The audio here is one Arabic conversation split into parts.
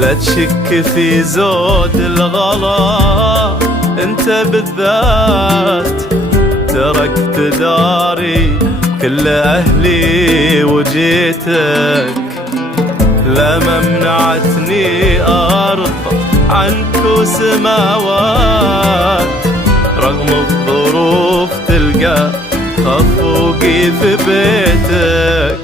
لا تشك في زود الغلا، انت بالذات تركت داري كل اهلي وجيتك. لا ما منعتني ارض عنك وسماوات، رغم الظروف تلقى خفوقي في بيتك.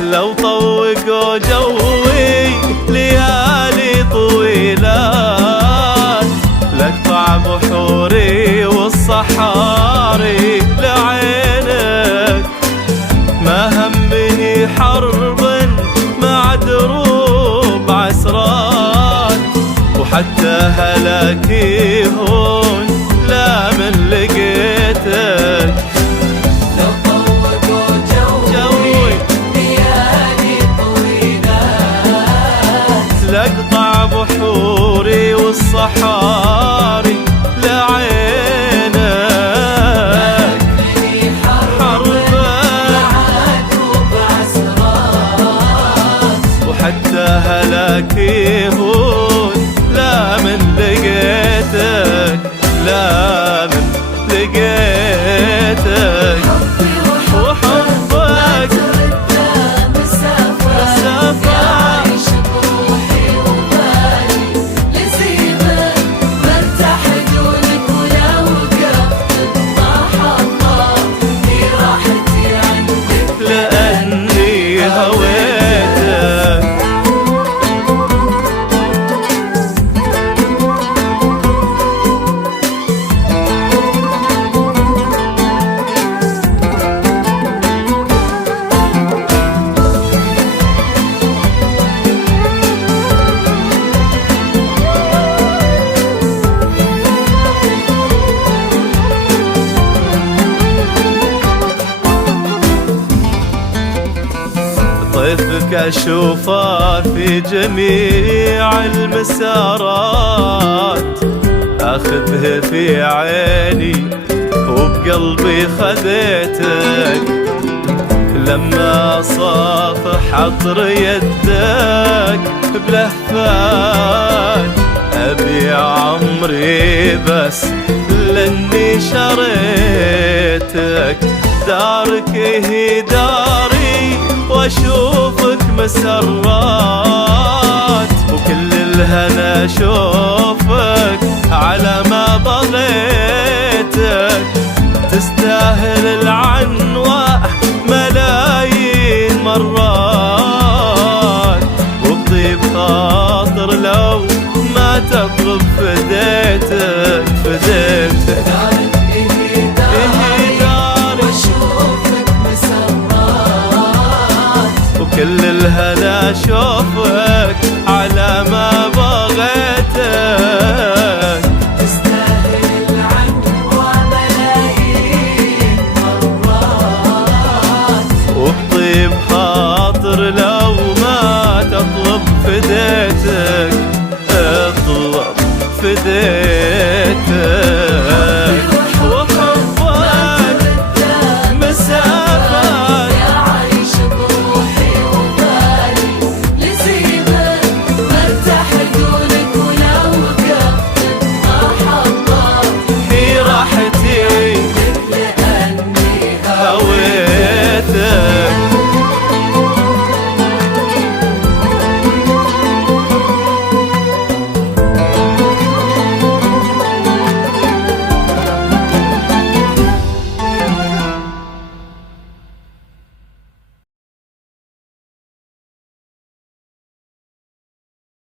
لو طوقوا جوي ليالي طويلات، لاقطع بحوري والصحاري لعينك. ما همني حرب مع دروب عسرات، وحتى هلاكي هون لا من لقيتك. لو طوقوا جوي ليالي طويلات، لاقطع بحوري والصحاري لعينك. حرب مع دروب عسرات، وحتى هلاكي هون لا من لقيتك، لا من لقيتك. حبي وحبك تردى مسافات، يعيش بروحي وبالي لزيمك. برتاح دونك ولو وقفت بمحطة، في راحتي عندك لأني هويتك. طيفك أشوفه في جميع المسارات، أخذه في عيني وبقلبي خذيتك. لما صافح عطر يدك بلهفات، أبيع عمري بس لأني شريتك. دارك هي داري واشوفك مسرات، وكل الهنا اشوفك على ما بغيتك. تستاهل العنوة ملايين مرات، وبطيب خاطر لو ما تطلب فديتك. دارك إيه داري واشوفك مسرات، وكل الهنا اشوفك على ما بغيتك. تستاهل العنوة ملايين مرات، وبطيب خاطر لو ما تطلب فديتك، اطلب فديتك.